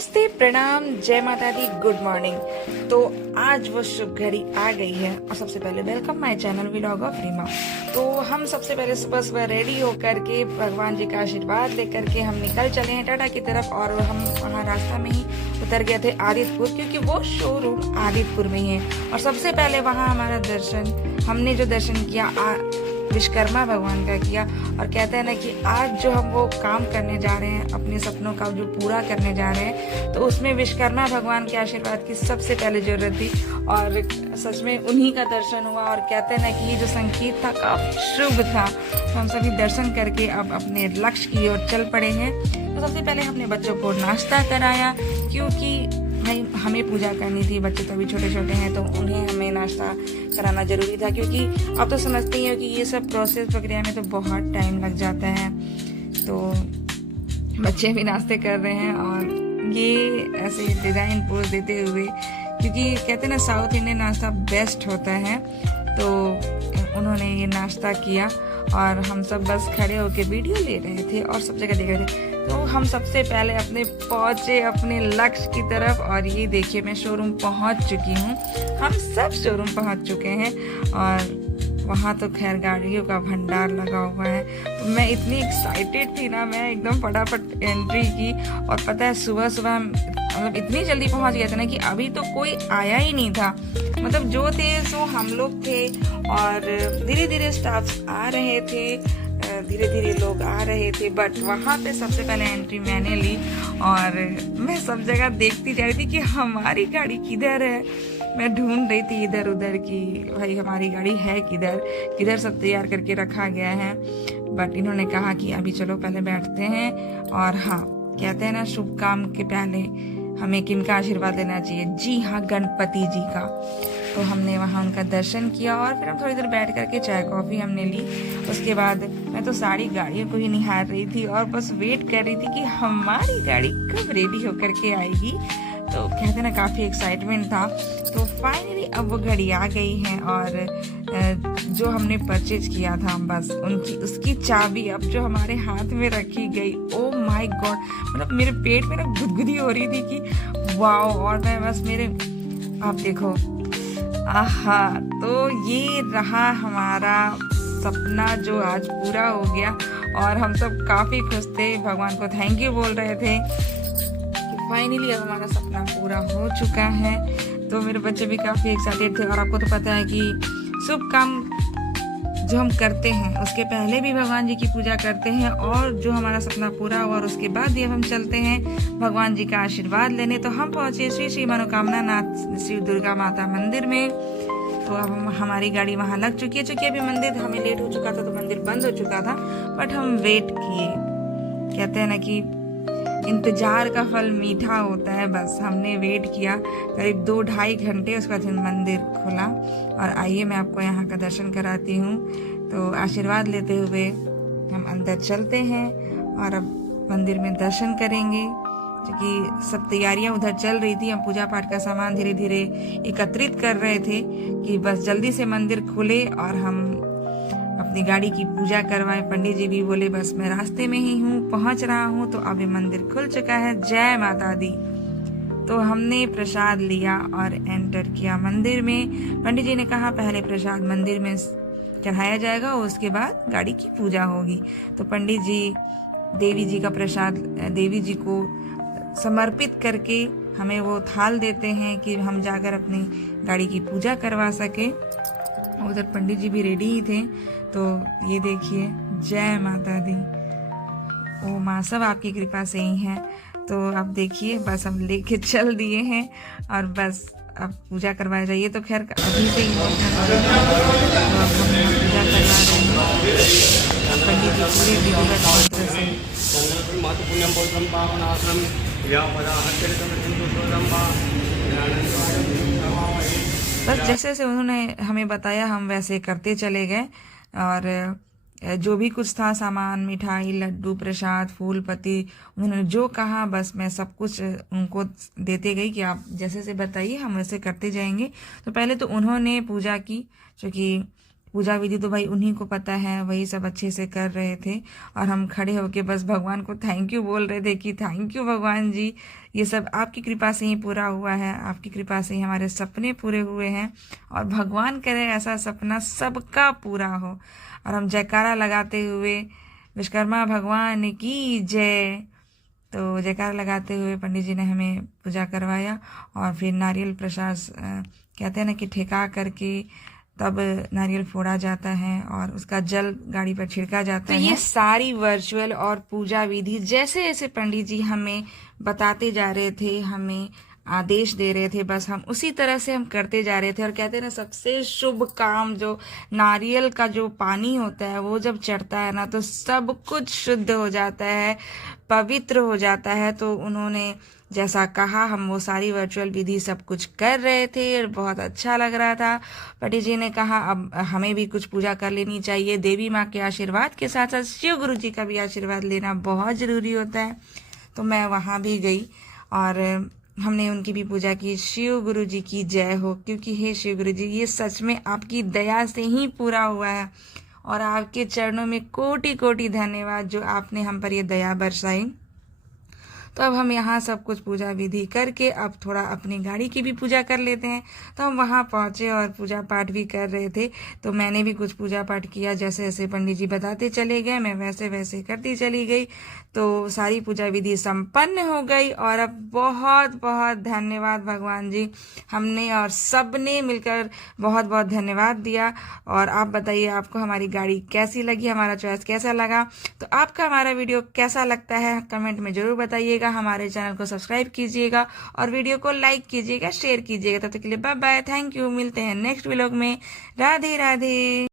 नमस्ते, प्रणाम, जय माता दी, गुड मॉर्निंग। तो आज वो शुभ घड़ी आ गई है और सबसे पहले welcome my channel vlog of Reema. तो हम सबसे पहले सुबह सुबह रेडी होकर के भगवान जी का आशीर्वाद लेकर के हम निकल चले हैं टाटा की तरफ। और हम वहाँ रास्ता में ही उतर गए थे आदित्यपुर, क्योंकि वो शोरूम आदित्यपुर में ही है। और सबसे पहले वहाँ हमारा दर्शन, हमने जो दर्शन किया विश्वकर्मा भगवान का किया। और कहते हैं ना कि आज जो हम वो काम करने जा रहे हैं, अपने सपनों का जो पूरा करने जा रहे हैं, तो उसमें विश्वकर्मा भगवान के आशीर्वाद की सबसे पहले जरूरत थी। और सच में उन्हीं का दर्शन हुआ। और कहते हैं ना कि ये जो संकेत था काफी शुभ था। तो हम सभी दर्शन करके अब अपने लक्ष्य की ओर चल पड़े हैं। तो सबसे पहले हमने बच्चों को नाश्ता कराया, क्योंकि भाई हमें पूजा करनी थी। बच्चे तो अभी छोटे छोटे हैं, तो उन्हें हमें नाश्ता कराना जरूरी था, क्योंकि आप तो समझते ही हो कि ये सब प्रोसेस प्रक्रिया में तो बहुत टाइम लग जाता है। तो बच्चे भी नाश्ते कर रहे हैं और ये ऐसे डिजाइन पोज देते हुए, क्योंकि कहते हैं ना साउथ इंडियन नाश्ता बेस्ट होता है। तो उन्होंने ये नाश्ता किया और हम सब बस खड़े होकर वीडियो ले रहे थे और सब जगह देख रहे थे। तो हम सबसे पहले पहुंचे अपने लक्ष्य की तरफ। और ये देखिए, मैं शोरूम पहुंच चुकी हूँ। हम सब शोरूम पहुंच चुके हैं और वहाँ तो खैर गाड़ियों का भंडार लगा हुआ है। तो मैं इतनी एक्साइटेड थी ना, मैं एकदम फटाफट एंट्री की। और पता है सुबह सुबह मतलब इतनी जल्दी पहुंच गए थे ना कि अभी तो कोई आया ही नहीं था। मतलब जो थे सो हम लोग थे और धीरे धीरे स्टाफ आ रहे थे, धीरे धीरे लोग आ रहे थे। बट वहाँ पे सबसे पहले एंट्री मैंने ली और मैं सब जगह देखती जा रही थी कि हमारी गाड़ी किधर है। मैं ढूंढ रही थी इधर उधर की भाई हमारी गाड़ी है किधर किधर, सब तैयार करके रखा गया है। बट इन्होंने कहा कि अभी चलो पहले बैठते हैं। और हाँ, कहते हैं ना शुभ काम के पहले हमें किनका आशीर्वाद लेना चाहिए? जी हाँ, गणपति जी का। तो हमने वहाँ उनका दर्शन किया और फिर हम थोड़ी देर बैठ करके चाय कॉफ़ी हमने ली। उसके बाद मैं तो सारी गाड़ियों को ही निहार रही थी और बस वेट कर रही थी कि हमारी गाड़ी कब रेडी होकर के आएगी। तो कहते ना काफ़ी एक्साइटमेंट था। तो फाइनली अब वो घड़ी आ गई है और जो हमने परचेज किया था बस उसकी चाबी अब जो हमारे हाथ में रखी गई, ओ माय गॉड, मतलब मेरे पेट में ना गुदगुदी हो रही थी कि वाओ। और मैं बस आप देखो, आहा, तो ये रहा हमारा सपना जो आज पूरा हो गया। और हम सब काफ़ी खुश थे, भगवान को थैंक यू बोल रहे थे कि फाइनली अब हमारा सपना पूरा हो चुका है। तो मेरे बच्चे भी काफ़ी एक्साइटेड थे। और आपको तो पता है कि शुभ काम जो हम करते हैं उसके पहले भी भगवान जी की पूजा करते हैं। और जो हमारा सपना पूरा हुआ और उसके बाद भी अब हम चलते हैं भगवान जी का आशीर्वाद लेने। तो हम पहुंचे श्री श्री मनोकामना नाथ श्री दुर्गा माता मंदिर में। तो अब हमारी गाड़ी वहां लग चुकी है। चूंकि अभी मंदिर हमें लेट हो चुका था तो मंदिर बंद हो चुका था, बट हम वेट किए। कहते हैं ना कि इंतजार का फल मीठा होता है। बस हमने वेट किया करीब 2-2.5 घंटे, उसके बाद मंदिर खुला। और आइए मैं आपको यहाँ का दर्शन कराती हूँ। तो आशीर्वाद लेते हुए हम अंदर चलते हैं और अब मंदिर में दर्शन करेंगे। क्योंकि सब तैयारियां उधर चल रही थी, हम पूजा पाठ का सामान धीरे धीरे एकत्रित कर रहे थे कि बस जल्दी से मंदिर खुले और हम अपनी गाड़ी की पूजा करवाएं। पंडित जी भी बोले बस मैं रास्ते में ही हूँ, पहुंच रहा हूँ। तो अभी मंदिर खुल चुका है, जय माता दी। तो हमने प्रसाद लिया और एंटर किया मंदिर में। पंडित जी ने कहा पहले प्रसाद मंदिर में चढ़ाया जाएगा, उसके बाद गाड़ी की पूजा होगी। तो पंडित जी देवी जी का प्रसाद देवी जी को समर्पित करके हमें वो थाल देते हैं कि हम जाकर अपनी गाड़ी की पूजा करवा सके। उधर पंडित जी भी रेडी ही थे। तो ये देखिए, जय माता दी। ओ माँ, सब आपकी कृपा से ही है। तो अब देखिए बस हम लेके चल दिए हैं और बस अब पूजा करवाया जाइए। तो खैर अभी से ही पूजा करवा रहे हैं। पंडित जी पूरे विधिवत मंत्र से बस जैसे जैसे उन्होंने हमें बताया हम वैसे करते चले गए। और जो भी कुछ था सामान, मिठाई, लड्डू, प्रसाद, फूल पत्ती, उन्होंने जो कहा बस मैं सब कुछ उनको देते गई कि आप जैसे जैसे बताइए हम वैसे करते जाएंगे। तो पहले तो उन्होंने पूजा की, क्योंकि पूजा विधि तो भाई उन्हीं को पता है, वही सब अच्छे से कर रहे थे। और हम खड़े होके बस भगवान को थैंक यू बोल रहे थे कि थैंक यू भगवान जी, ये सब आपकी कृपा से ही पूरा हुआ है, आपकी कृपा से ही हमारे सपने पूरे हुए हैं और भगवान करे ऐसा सपना सबका पूरा हो। और हम जयकारा लगाते हुए विश्वकर्मा भगवान की जय। तो जयकारा लगाते हुए पंडित जी ने हमें पूजा करवाया और फिर नारियल प्रसाद कहते हैं ना कि ठेका करके तब नारियल फोड़ा जाता है और उसका जल गाड़ी पर छिड़का जाता है। तो ये सारी वर्चुअल और पूजा विधि जैसे जैसे पंडित जी हमें बताते जा रहे थे, हमें आदेश दे रहे थे, बस हम उसी तरह से हम करते जा रहे थे। और कहते हैं ना सबसे शुभ काम जो नारियल का जो पानी होता है वो जब चढ़ता है ना तो सब कुछ शुद्ध हो जाता है, पवित्र हो जाता है। तो उन्होंने जैसा कहा हम वो सारी वर्चुअल विधि सब कुछ कर रहे थे और बहुत अच्छा लग रहा था। पंडित जी ने कहा अब हमें भी कुछ पूजा कर लेनी चाहिए, देवी माँ के आशीर्वाद के साथ साथ शिव गुरु जी का भी आशीर्वाद लेना बहुत ज़रूरी होता है। तो मैं वहाँ भी गई और हमने उनकी भी पूजा की। शिव गुरु जी की जय हो, क्योंकि हे शिव गुरु जी ये सच में आपकी दया से ही पूरा हुआ है और आपके चरणों में कोटि कोटि धन्यवाद जो आपने हम पर ये दया बरसाई। तो अब हम यहाँ सब कुछ पूजा विधि करके अब थोड़ा अपनी गाड़ी की भी पूजा कर लेते हैं। तो हम वहाँ पहुँचे और पूजा पाठ भी कर रहे थे। तो मैंने भी कुछ पूजा पाठ किया, जैसे जैसे पंडित जी बताते चले गए मैं वैसे वैसे करती चली गई। तो सारी पूजा विधि संपन्न हो गई और अब बहुत बहुत धन्यवाद भगवान जी, हमने और सब ने मिलकर बहुत बहुत धन्यवाद दिया। और आप बताइए आपको हमारी गाड़ी कैसी लगी, हमारा चॉइस कैसा लगा। तो आपका हमारा वीडियो कैसा लगता है कमेंट में ज़रूर बताइएगा। हमारे चैनल को सब्सक्राइब कीजिएगा और वीडियो को लाइक कीजिएगा, शेयर कीजिएगा। तब तक के लिए बाय बाय, थैंक यू। मिलते हैं नेक्स्ट व्लॉग में। राधे राधे।